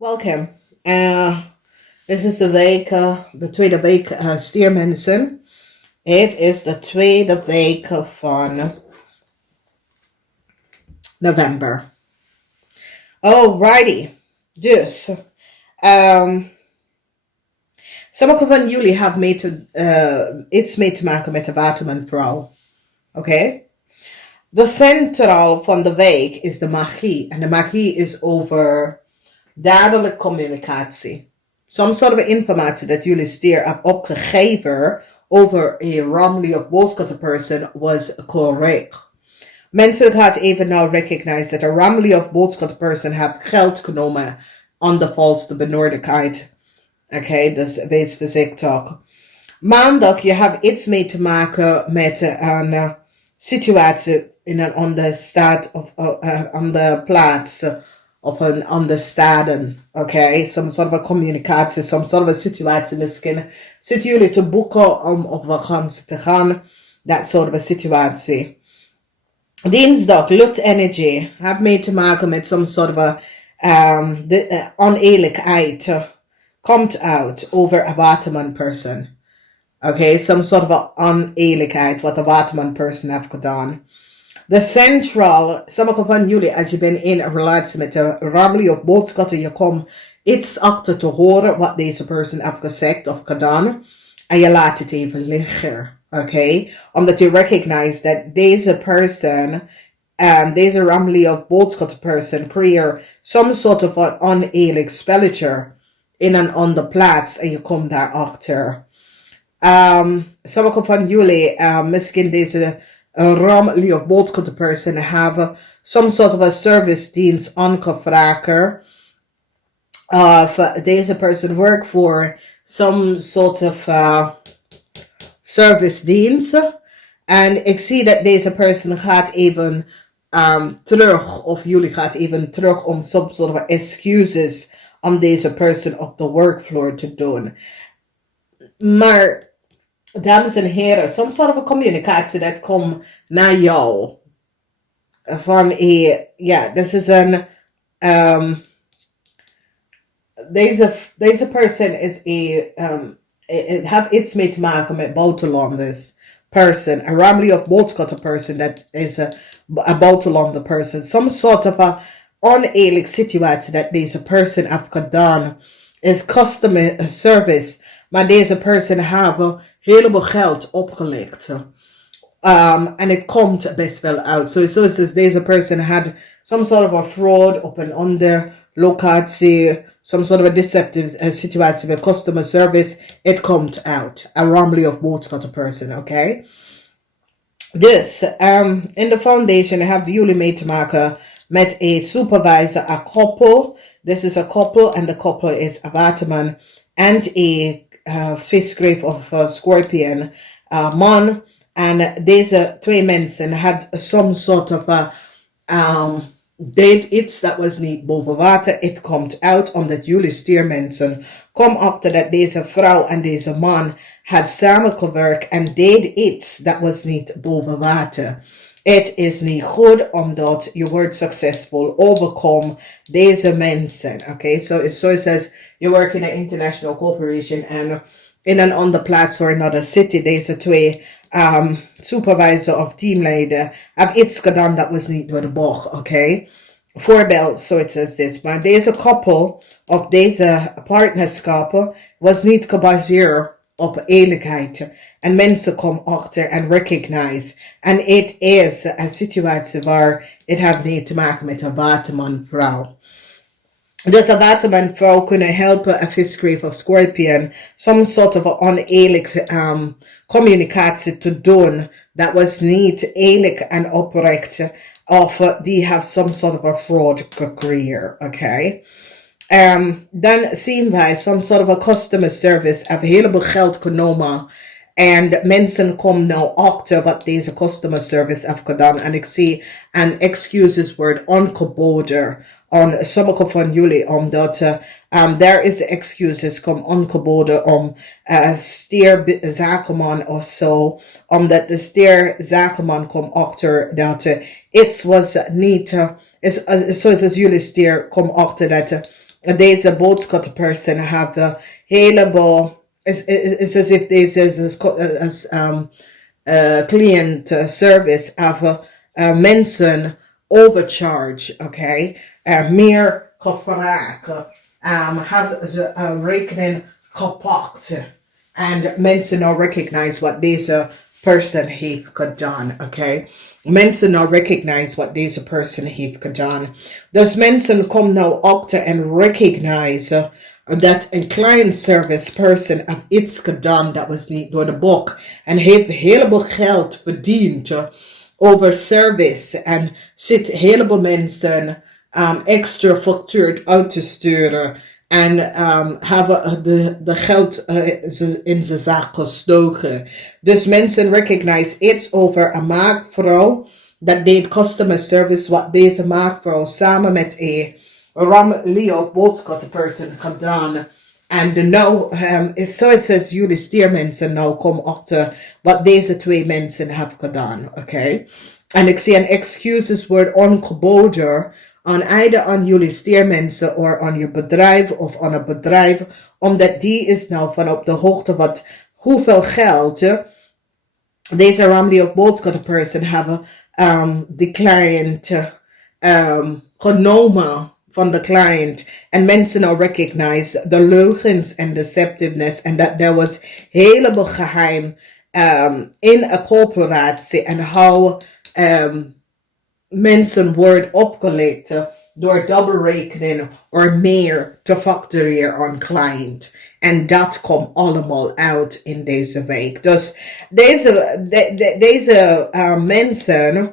Welcome. Dit is de tweede week stiermensen. Het is de tweede week van november. Alrighty. Dus, sommige van jullie hebben iets mee te maken met de watermanvrouw. Oké? De centraal van de week is de magie. En de magie is over duidelijk communicatie. Some sort of informatie dat jullie stier hebben opgegeven over een ramly of boodschap person was correct. Mensen gaan even nou recognize dat een ramly of boodschap person heeft geld genomen aan de valse benodigdheid. Oké, dus wees voorzichtig. Maandag, je hebt iets mee te maken met een situatie in een andere staat of andere plaats of een andere staden. Oké, some sort of communicatie, some sort of situatie misschien. Zitten jullie te boeken om op vakantie te gaan? Dat soort of situatie. Dinsdag, lucht energy. Heeft mee te maken met some sort of oneerlijkheid. Komt uit over een waterman person. Okay, some sort of oneerlijkheid wat de waterman person heeft gedaan. De central, sommige van jullie, als je bent in een relatie met een ramly of boodschappen, je komt iets achter te horen wat deze person heeft gezegd of gedaan. En je laat het even liggen. Oké? Omdat je recognize dat deze person, deze ramly of boodschappen person, creëert some sort of oneerlijk spelletje in een andere plaats en je komt daarachter. Sommige van jullie, misschien deze ramly of boodschap person hebben some sort of a service dienst aangevraagd. Of deze person work for some sort of service dienst. En ik zie dat deze person gaat even terug, of jullie gaat even terug om some sort of excuses om deze person op de workfloor te doen. Maar, dames en heren, some sort of communicatie dat komt naar jou. Van this is een, deze person is het heeft iets mee te maken met buitenlanders person. A ramly of boodschap person that is a buitenlander person. Some sort of a oneerlijk situatie dat deze person heeft gedaan is customer service. Maar deze person heeft een heleboel geld opgelegd. En het komt best wel uit. Sowieso is deze person had some sort of a fraud op een andere locatie. Some sort of a deceptive situatie met customer service. It komt out. A ramly of boodschap person, okay? Dus, in de foundation hebben jullie mee te maken met een supervisor, a couple. This is a couple and the couple is a waterman and a visgrave of scorpion man. En deze twee mensen had some sort of a date iets dat was niet boven water. Het komt uit omdat jullie stiermensen kom achter dat deze vrouw en deze man had samengewerkt en deed iets dat was niet boven water. Het is niet goed omdat je wordt succesvol overkom deze mensen. Okay, so it says you work in an international corporation and in an other place or another city. Deze twee supervisor of teamleider hebben iets gedaan dat was niet door de bocht. Okay, voorbeeld, so it says this. Maar deze couple of deze partnerschap was niet gebaseerd op eerlijkheid. En mensen komen achter en recognize. En het is een situatie waar het heeft mee te maken met een watermanvrouw. Dus een watermanvrouw kunnen helpen een visgrave of scorpion some sort of oneerlijk communicatie te doen. Dat was niet eerlijk en oprecht. Of die have some sort of a fraud gecreëerd. Okay? Dan zien wij some sort of a customer service hebben een heleboel geld genomen. En mensen komen nou achter wat deze customer service heeft gedaan. En ik zie een excuses word aangeboden aan sommige van jullie. Omdat there is excuses kom aangeboden om stierzakenman of zo. Omdat de stierzakenman komt achter dat iets was niet... zoals jullie stier komt achter dat Deze boodschappenperson have heleboel. It's as if deze is client service have mensen overcharge, okay? Meer gevraagd. Have ze rekening gepakt. And mensen now recognize what deze person heeft gedaan, okay? Mensen now recognize what deze person heeft gedaan. Dus mensen komen nou achter en recognize dat een client service person heeft iets gedaan dat was niet door de boek. En heeft een heleboel geld verdiend over service. En zit een heleboel mensen extra factuur uit te sturen. En hebben de geld in zijn zak gestoken. Dus mensen recognize iets over een maakvrouw. Dat deed customer service wat deze maakvrouw samen met een ramlie of boodschappenperson gedaan. En nou is zoals als jullie stiermensen nou komen achter wat deze twee mensen hebben gedaan. Oké. En ik zie een excuses wordt ongeboden. Aan either aan jullie stiermensen of aan je bedrijf of aan een bedrijf, omdat die is nou van op de hoogte wat hoeveel geld deze ramlie of boodschappenperson hebben de client genomen van de client. En mensen nou recognize de leugens en deceptiveness en dat er was heleboel geheim in een corporatie en how mensen worden opgelegd door dubbelrekening of meer te factureren aan client. En dat komt allemaal uit in deze week. Dus deze mensen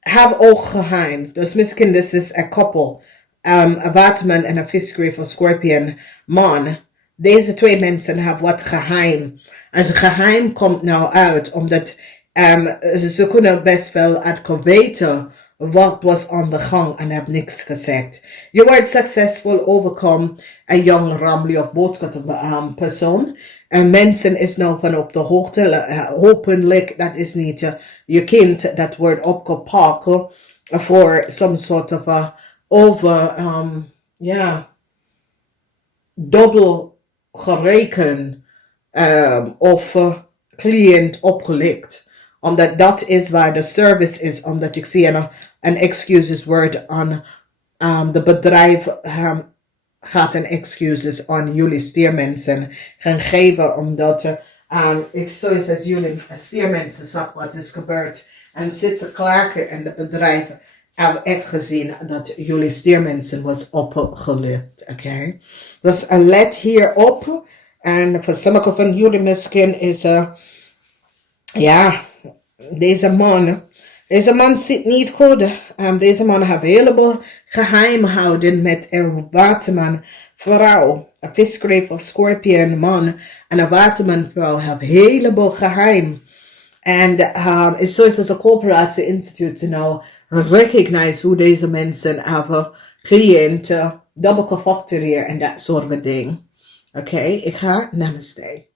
hebben ook geheim. Dus misschien dit is een koppel. Een waterman en een visgrave of scorpion man. Deze twee mensen hebben wat geheim. En het geheim komt nou uit omdat ze kunnen best wel het weten wat was aan de gang en hebben niks gezegd. Je wordt succesvol overkomen een jong ramlie of boodschappenpersoon. En mensen is nou van op de hoogte. Hopelijk dat is niet je kind dat wordt opgepakt voor some sort of dubbel gerekend of cliënt opgelicht. Omdat dat is waar de service is. Omdat ik zie een excuses word aan de bedrijf gaat een excuses aan jullie stiermensen gaan geven. Omdat ik zoals als jullie stiermensen zag wat is gebeurd. En zitten klagen en de bedrijven hebben echt gezien dat jullie stiermensen was opgelicht. Oké. Dus let hierop. En voor sommige van jullie misschien is deze man zit niet goed. Deze man heeft heleboel geheim houden met een waterman vrouw. Een visgrave of scorpion man en een waterman vrouw hebben heleboel geheim. En is zoals als een corporatie instituut nou recognize hoe deze mensen hebben cliënten dubbel gefactureerd en dat soort van dingen. Oké, ik ga namaste.